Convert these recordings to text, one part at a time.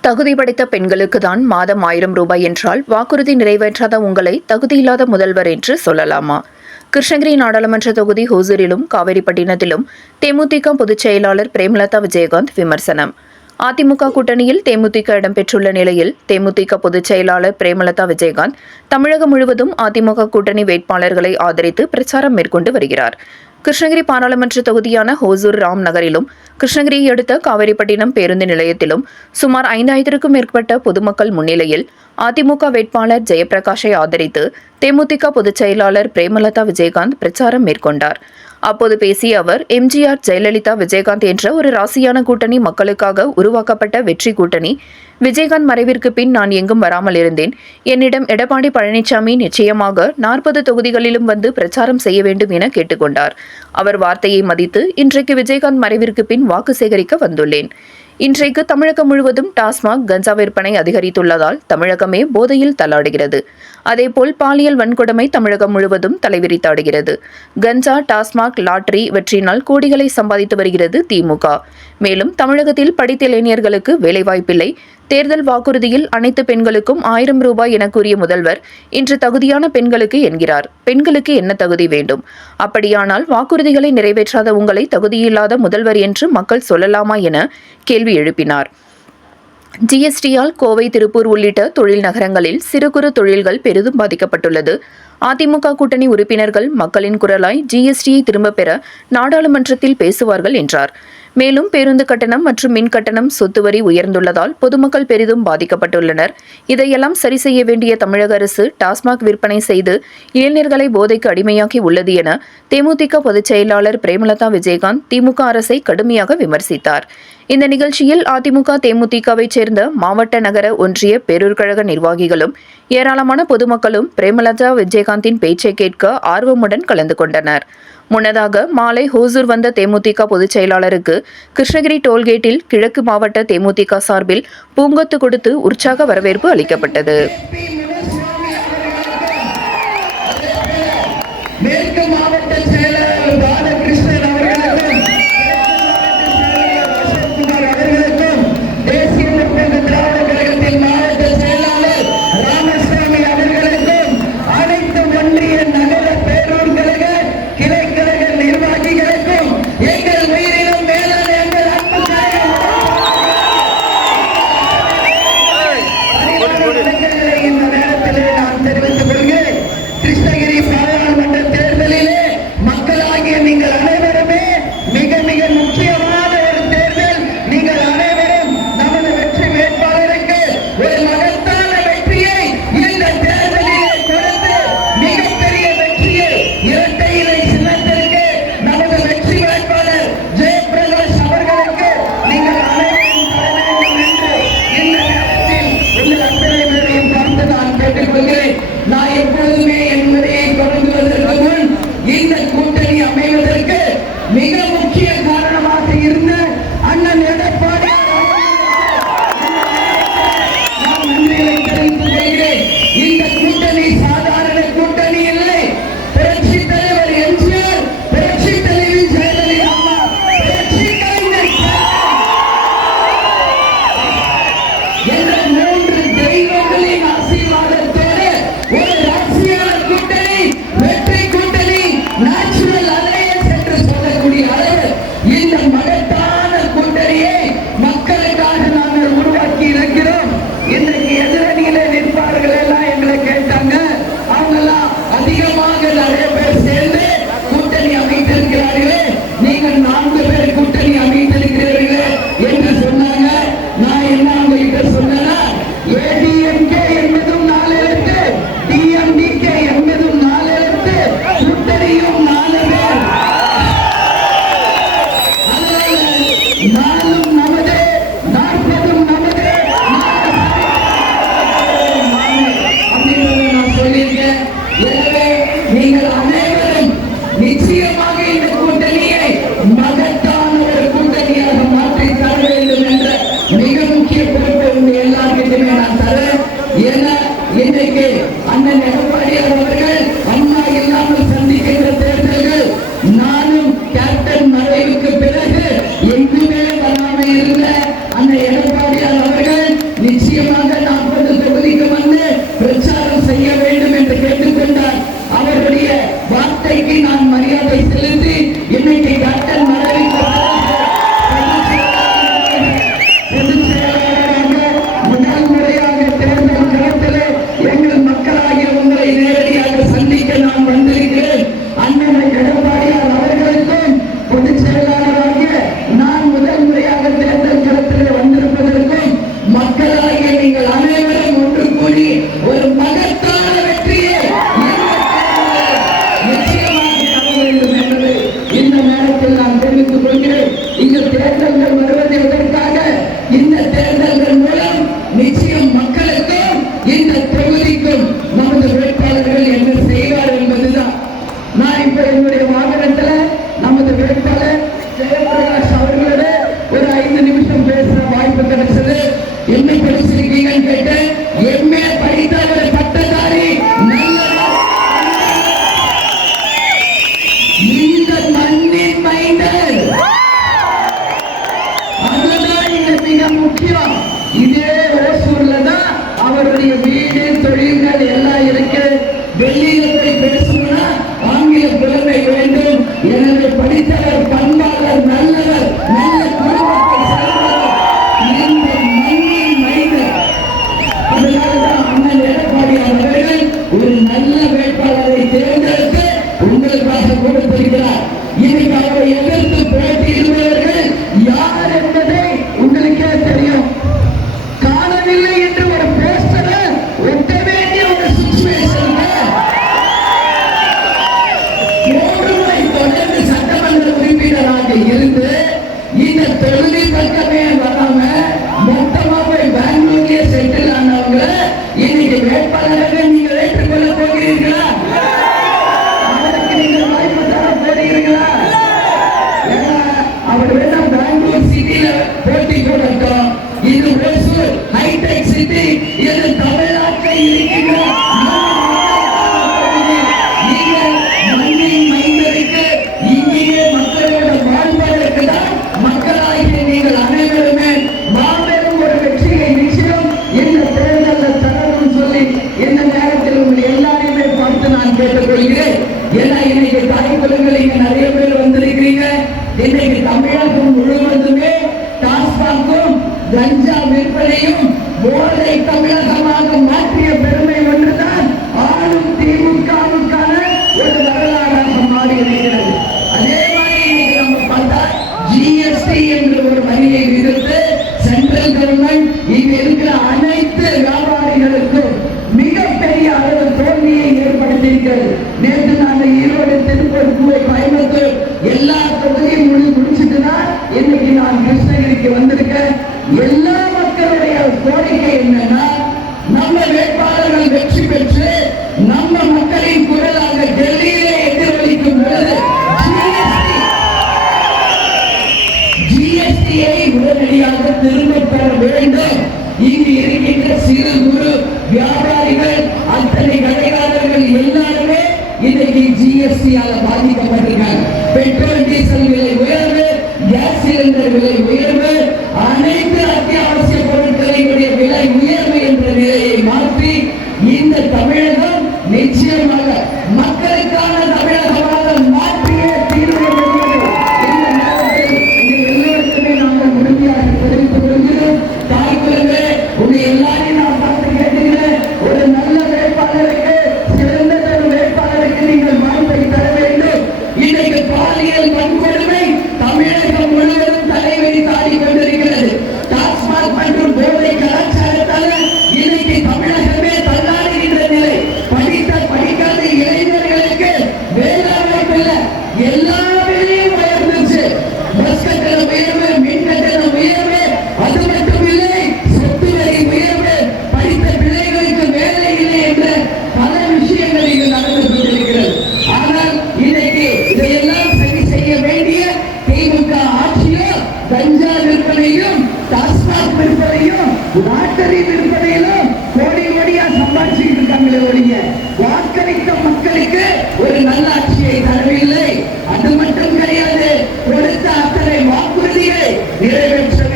தகுதி படைத்த பெண்களுக்கு தான் மாதம் ஆயிரம் ரூபாய் என்றால் வாக்குறுதி நிறைவேற்றாத உங்களை தகுதியில்லாத முதல்வர் என்று சொல்லலாமா? கிருஷ்ணகிரி நாடாளுமன்ற தொகுதி ஹோசூரிலும் காவேரிப்பட்டினத்திலும் தேமுதிக பொதுச் செயலாளர் பிரேமலதா விஜயகாந்த் விமர்சனம். அதிமுக கூட்டணியில் தேமுதிக இடம்பெற்றுள்ள நிலையில் தேமுதிக பொதுச் செயலாளர் பிரேமலதா விஜயகாந்த் தமிழகம் முழுவதும் அதிமுக கூட்டணி வேட்பாளர்களை ஆதரித்து பிரச்சாரம் மேற்கொண்டு வருகிறார். கிருஷ்ணகிரி பாராளுமன்ற தொகுதியான ஹோசூர் ராம் நகரிலும் கிருஷ்ணகிரியை அடுத்த காவேரிப்பட்டினம் பேருந்து நிலையத்திலும் சுமார் ஐந்தாயிரத்திற்கும் மேற்பட்ட பொதுமக்கள் முன்னிலையில் அதிமுக வேட்பாளர் ஜெயபிரகாஷை ஆதரித்து தேமுதிக பொதுச் செயலாளர் பிரேமலதா விஜயகாந்த் பிரச்சாரம் மேற்கொண்டார். அப்போது பேசிய அவர் எம்ஜிஆர் ஜெயலலிதா விஜயகாந்த் என்ற ஒரு ராசியான கூட்டணி மக்களுக்காக உருவாக்கப்பட்ட வெற்றி கூட்டணி. விஜயகாந்த் மறைவிற்கு பின் நான் எங்கும் வராமல் இருந்தேன். என்னிடம் எடப்பாடி பழனிசாமி நிச்சயமாக நாற்பது தொகுதிகளிலும் வந்து பிரச்சாரம் செய்ய வேண்டும் என கேட்டுக்கொண்டார். அவர் வார்த்தையை மதித்து இன்றைக்கு விஜயகாந்த் மறைவிற்கு பின் வாக்கு சேகரிக்க வந்துள்ளேன். இன்றைக்கு தமிழகம் முழுவதும் டாஸ்மாக் கஞ்சா விற்பனை அதிகரித்துள்ளதால் தமிழகமே போதையில் தள்ளாடுகிறது. அதேபோல் பாலியல் வன்கொடுமை தமிழகம் முழுவதும் தலைவிரித்தாடுகிறது. கஞ்சா டாஸ்மாக் லாட்டரி வெற்றினால் கோடிகளை சம்பாதித்து வருகிறது திமுக. மேலும் தமிழகத்தில் படித்த இளைஞர்களுக்கு வேலைவாய்ப்பில்லை. தேர்தல் வாக்குறுதியில் அனைத்து பெண்களுக்கும் ஆயிரம் ரூபாய் என கூறிய முதல்வர் இன்று தகுதியான பெண்களுக்கு என்கிறார். பெண்களுக்கு என்ன தகுதி வேண்டும்? அப்படியானால் வாக்குறுதிகளை நிறைவேற்றாத உங்களை தகுதியில்லாத முதல்வர் என்று மக்கள் சொல்லலாமா என கேள்வி எழுப்பினார். ஜிஎஸ்டியால் கோவை திருப்பூர் உள்ளிட்ட தொழில் நகரங்களில் சிறு குறு தொழில்கள் பெரிதும் பாதிக்கப்பட்டுள்ளது. அதிமுக கூட்டணி உறுப்பினர்கள் மக்களின் குரலாய் ஜிஎஸ்டியை திரும்பப் பெற நாடாளுமன்றத்தில் பேசுவார்கள் என்றார். மேலும் பேருந்து கட்டணம் மற்றும் மின் கட்டணம் சொத்து வரி உயர்ந்துள்ளதால் பொதுமக்கள் பெரிதும் பாதிக்கப்பட்டுள்ளனர். இதையெல்லாம் சரி செய்ய வேண்டிய தமிழக அரசு டாஸ்மாக் விற்பனை செய்து இளைஞர்களை போதைக்கு அடிமையாக்கி உள்ளது என தேமுதிக பொதுச் செயலாளர் பிரேமலதா விஜயகாந்த் திமுக அரசை கடுமையாக விமர்சித்தார். இந்த நிகழ்ச்சியில் அதிமுக தேமுதிகவைச் சேர்ந்த மாவட்ட நகர ஒன்றிய பேரூர்கழக நிர்வாகிகளும் ஏராளமான பொதுமக்களும் பிரேமலதா விஜயகாந்தின் பேச்சை கேட்க ஆர்வமுடன் கலந்து கொண்டனர். முன்னதாக மாலை ஹோசூர் வந்த தேமுதிக பொதுச் செயலாளருக்கு கிருஷ்ணகிரி டோல்கேட்டில் கிழக்கு மாவட்ட தேமுதிக சார்பில் பூங்கொத்து கொடுத்து உற்சாக வரவேற்பு அளிக்கப்பட்டது. problema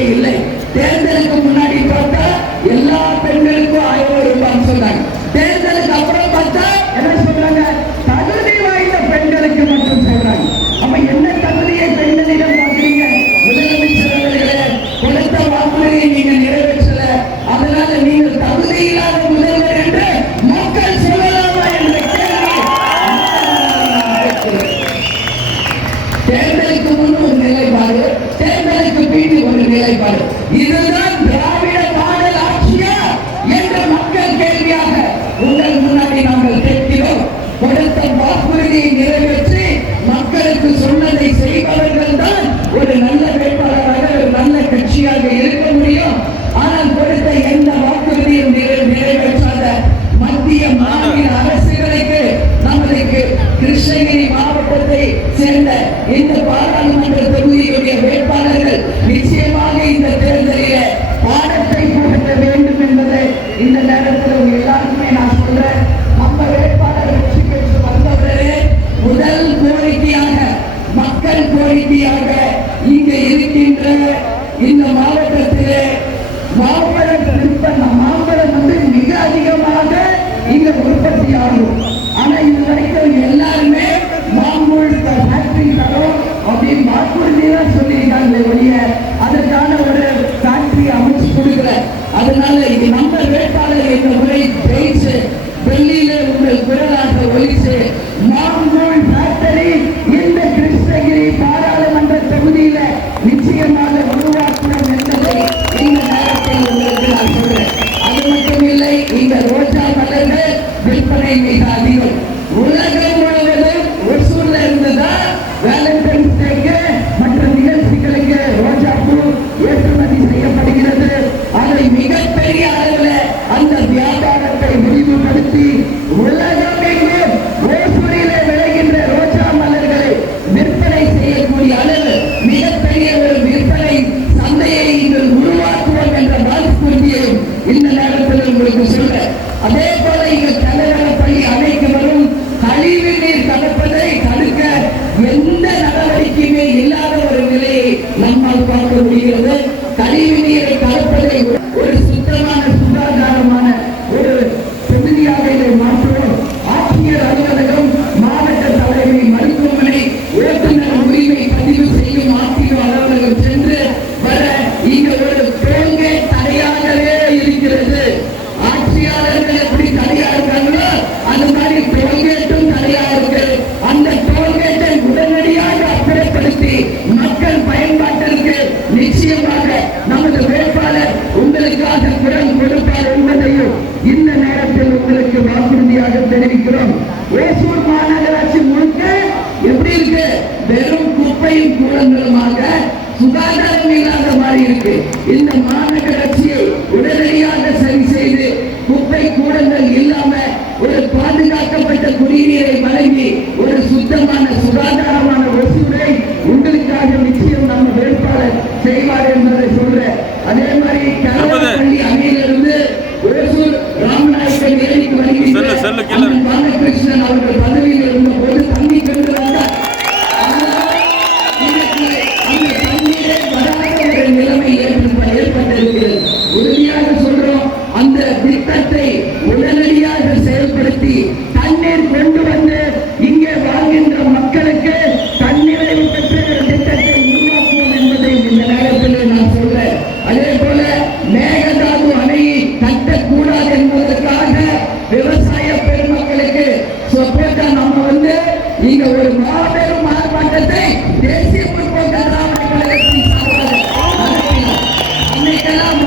நிறைவேற்றவே இல்லை தேர்தலுக்கு முன்னாடி பார்த்தா எல்லா அப்படின்னு வாக்குறுதியா சொல்லியிருக்காங்களே ஒழிய அதற்கான ஒரு ஃபேக்டரி அமைச்சு கொடுக்கல. அதனால இது நம்ம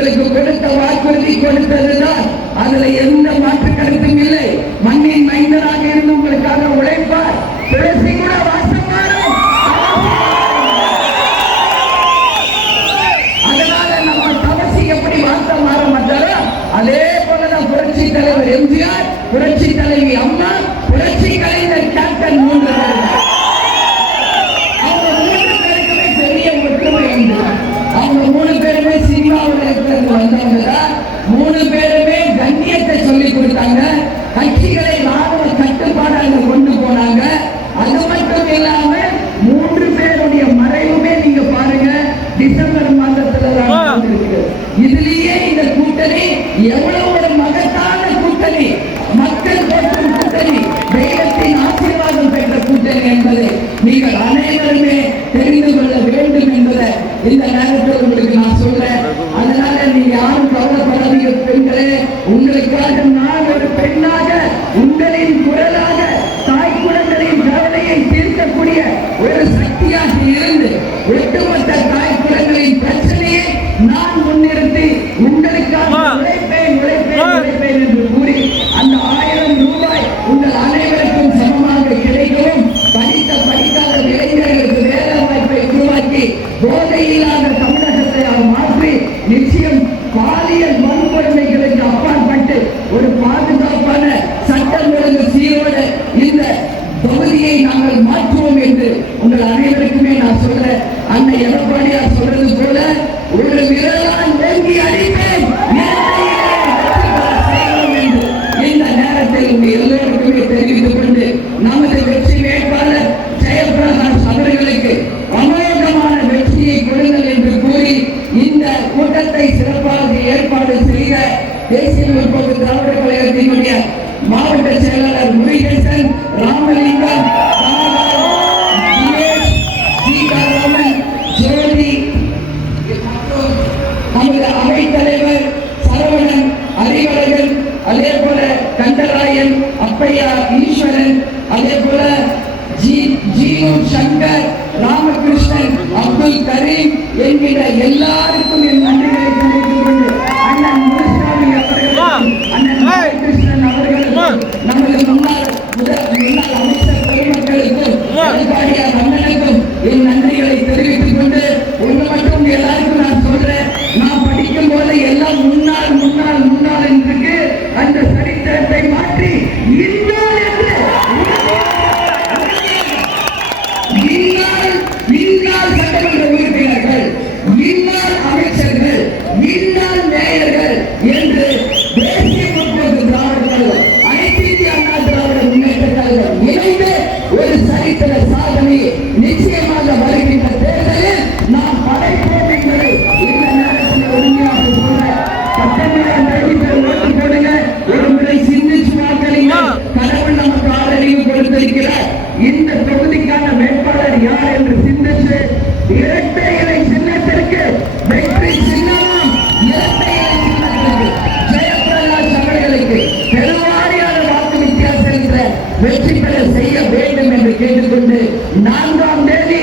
உங்களுக்கு கொடுத்த வாக்குறுதி கொடுத்ததுதான் அதுல எந்த மாற்று கருத்தும் இல்லை. மண்ணின் மைந்தராக இருந்து உங்களுக்காக உழைப்பார். இந்த உங்கள் அனைவருக்குமே நான் சொல்ல அன்னை எடப்பாடியார் சொல்றது போல ஒரு விரல் யார் என்று சிந்தித்து இரட்டை இலை சின்னத்திற்கு வெற்றி சின்னம் இரட்டை இலை சின்னத்திற்கு. ஜெயபிரகாஷ் அவர்களுக்கு பெருவாரியான வாக்கு வித்தியாசம் வித்தியாசத்தில் வெற்றி பெற செய்ய வேண்டும் என்று கேட்டுக்கொண்டு நான்காம் தேதி